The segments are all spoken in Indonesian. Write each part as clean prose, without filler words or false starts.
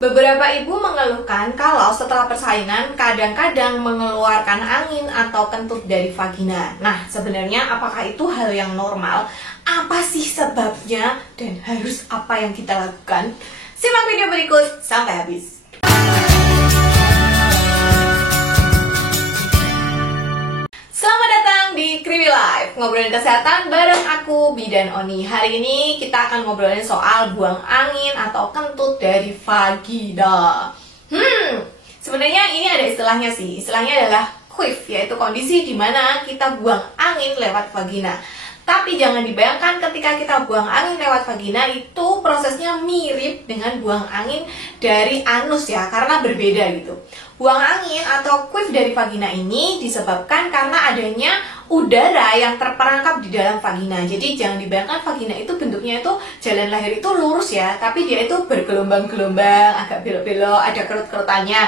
Beberapa ibu mengeluhkan kalau setelah persalinan kadang-kadang mengeluarkan angin atau kentut dari vagina. Nah, sebenarnya apakah itu hal yang normal? Apa sih sebabnya? Dan harus apa yang kita lakukan? Simak video berikut sampai habis. Selamat datang di Kriwi Life, ngobrolin kesehatan bareng aku, Bidan Oni. Hari ini kita akan ngobrolin soal buang angin atau kentut dari vagina. Sebenarnya ini ada istilahnya sih. Istilahnya adalah queef, yaitu kondisi di mana kita buang angin lewat vagina. Tapi jangan dibayangkan ketika kita buang angin lewat vagina itu prosesnya mirip dengan buang angin dari anus ya, karena berbeda gitu. Buang angin atau queef dari vagina ini disebabkan karena adanya udara yang terperangkap di dalam vagina. Jadi jangan dibayangkan vagina itu bentuknya itu jalan lahir itu lurus ya, tapi dia itu bergelombang-gelombang, agak belok-belok, ada kerut-kerutannya.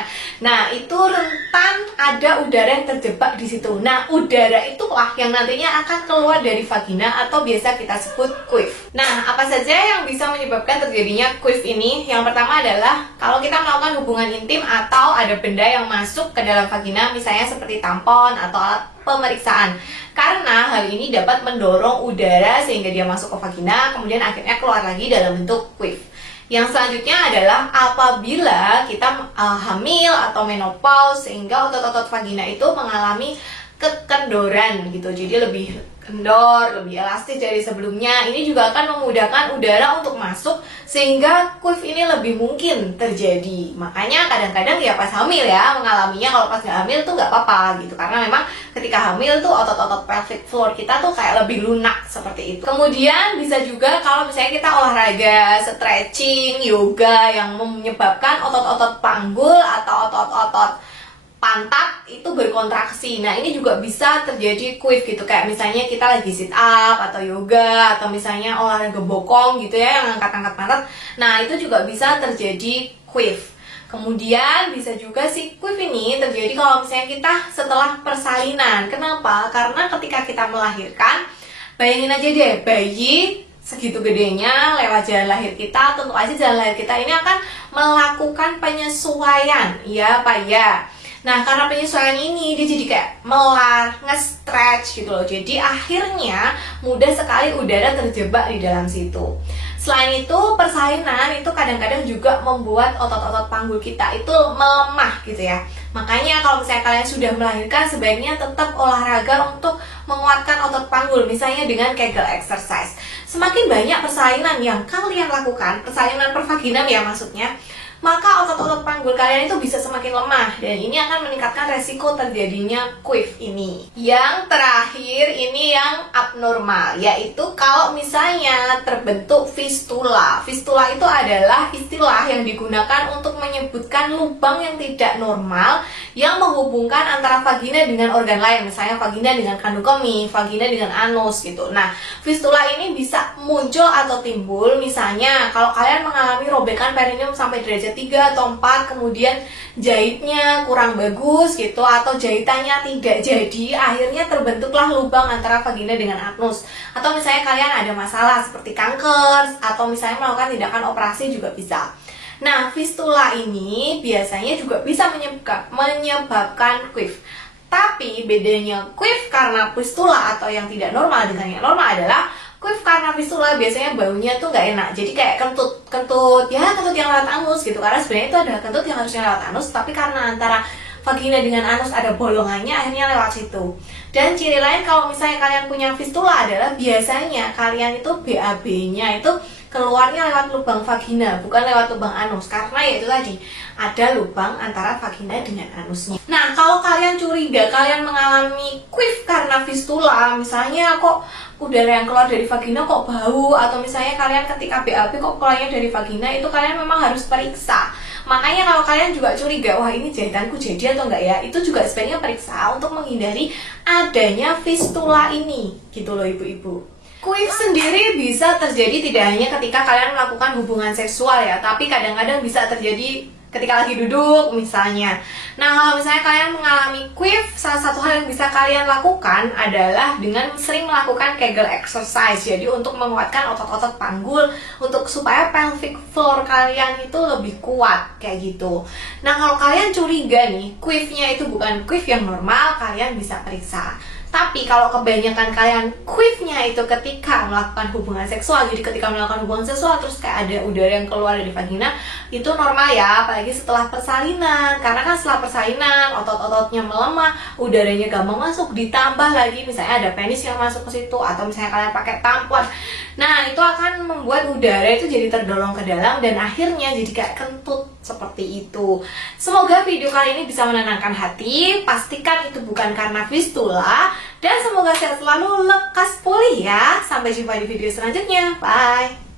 Nah, itu rentan ada udara yang terjebak di situ. Nah, udara itulah yang nantinya akan keluar dari vagina atau biasa kita sebut queef. Nah, apa saja yang bisa menyebabkan terjadinya queef ini? Yang pertama adalah kalau kita melakukan hubungan intim atau ada benda yang masuk ke dalam vagina, misalnya seperti tampon atau alat pemeriksaan. Karena hal ini dapat mendorong udara sehingga dia masuk ke vagina, kemudian akhirnya keluar lagi dalam bentuk queef. Yang selanjutnya adalah apabila kita hamil atau menopause sehingga otot-otot vagina itu mengalami kekendoran gitu. Jadi lebih kendor, lebih elastis dari sebelumnya. Ini juga akan memudahkan udara untuk masuk sehingga queef ini lebih mungkin terjadi. Makanya kadang-kadang ya pas hamil ya mengalaminya, kalau pas gak hamil tuh gak apa-apa gitu. Karena memang ketika hamil tuh otot-otot pelvic floor kita tuh kayak lebih lunak seperti itu. Kemudian bisa juga kalau misalnya kita olahraga, stretching, yoga yang menyebabkan otot-otot panggul atau otot-otot pantat itu berkontraksi. Nah, ini juga bisa terjadi queef gitu. Kayak misalnya kita lagi sit up atau yoga atau misalnya olahraga bokong gitu ya yang angkat-angkat pantat. Nah, itu juga bisa terjadi queef. Kemudian bisa juga si queef ini terjadi kalau misalnya kita setelah persalinan. Kenapa? Karena ketika kita melahirkan, bayangin aja deh, bayi segitu gedenya lewat jalan lahir kita, tentu aja jalan lahir kita ini akan melakukan penyesuaian, ya Pak ya. Nah, karena penyesuaian ini dia jadi kayak melar, nge-stretch gitu loh. Jadi akhirnya mudah sekali udara terjebak di dalam situ. Selain itu, persalinan itu kadang-kadang juga membuat otot-otot panggul kita itu melemah gitu ya. Makanya kalau misalnya kalian sudah melahirkan, sebaiknya tetap olahraga untuk menguatkan otot panggul, misalnya dengan Kegel exercise. Semakin banyak persalinan yang kalian lakukan, persalinan per vaginam ya maksudnya, maka otot-otot panggul kalian itu bisa semakin lemah dan ini akan meningkatkan resiko terjadinya queef ini. Yang terakhir ini yang abnormal, yaitu kalau misalnya terbentuk fistula. Fistula itu adalah istilah yang digunakan untuk menyebutkan lubang yang tidak normal yang menghubungkan antara vagina dengan organ lain, misalnya vagina dengan kandung kemih, vagina dengan anus gitu. Nah, fistula ini bisa muncul atau timbul misalnya kalau kalian mengalami robekan perineum sampai derajat 3 atau 4, kemudian jahitnya kurang bagus gitu, atau jahitannya tidak jadi, akhirnya terbentuklah lubang antara vagina dengan anus. Atau misalnya kalian ada masalah seperti kanker, atau misalnya melakukan tindakan operasi juga bisa. Nah, fistula ini biasanya juga bisa menyebabkan queef. Tapi bedanya queef karena fistula atau yang tidak normal dengan yang normal adalah queef karena fistula biasanya baunya tuh nggak enak. Jadi kayak kentut yang lewat anus gitu. Karena sebenarnya itu adalah kentut yang harusnya lewat anus, tapi karena antara vagina dengan anus ada bolongannya, akhirnya lewat situ. Dan ciri lain kalau misalnya kalian punya fistula adalah biasanya kalian itu BAB-nya itu keluarnya lewat lubang vagina, bukan lewat lubang anus. Karena ya itu tadi, ada lubang antara vagina dengan anusnya. Nah, kalau kalian curiga kalian mengalami queef karena fistula, misalnya kok udara yang keluar dari vagina kok bau, atau misalnya kalian ketika BAB kok keluarnya dari vagina, itu kalian memang harus periksa. Makanya kalau kalian juga curiga, wah ini jahitanku jadi atau enggak ya, itu juga sebaiknya periksa untuk menghindari adanya fistula ini, gitu loh ibu-ibu. Queef sendiri bisa terjadi tidak hanya ketika kalian melakukan hubungan seksual ya, tapi kadang-kadang bisa terjadi ketika lagi duduk misalnya. Nah, kalau misalnya kalian mengalami quiff, salah satu hal yang bisa kalian lakukan adalah dengan sering melakukan Kegel exercise. Jadi untuk menguatkan otot-otot panggul untuk supaya pelvic floor kalian itu lebih kuat kayak gitu. Nah, kalau kalian curiga nih, quiffnya itu bukan quiff yang normal, kalian bisa periksa. Tapi kalau kebanyakan kalian quiffnya itu ketika melakukan hubungan seksual, jadi ketika melakukan hubungan seksual terus kayak ada udara yang keluar dari vagina, itu normal ya, apalagi setelah persalinan. Karena kan setelah persalinan otot-ototnya melemah, udaranya gampang masuk, ditambah lagi misalnya ada penis yang masuk ke situ, atau misalnya kalian pakai tampon. Nah, itu akan membuat udara itu jadi terdorong ke dalam dan akhirnya jadi kayak kentut seperti itu. Semoga video kali ini bisa menenangkan hati. Pastikan itu bukan karena fistula. Dan semoga sehat selalu, lekas pulih ya. Sampai jumpa di video selanjutnya. Bye.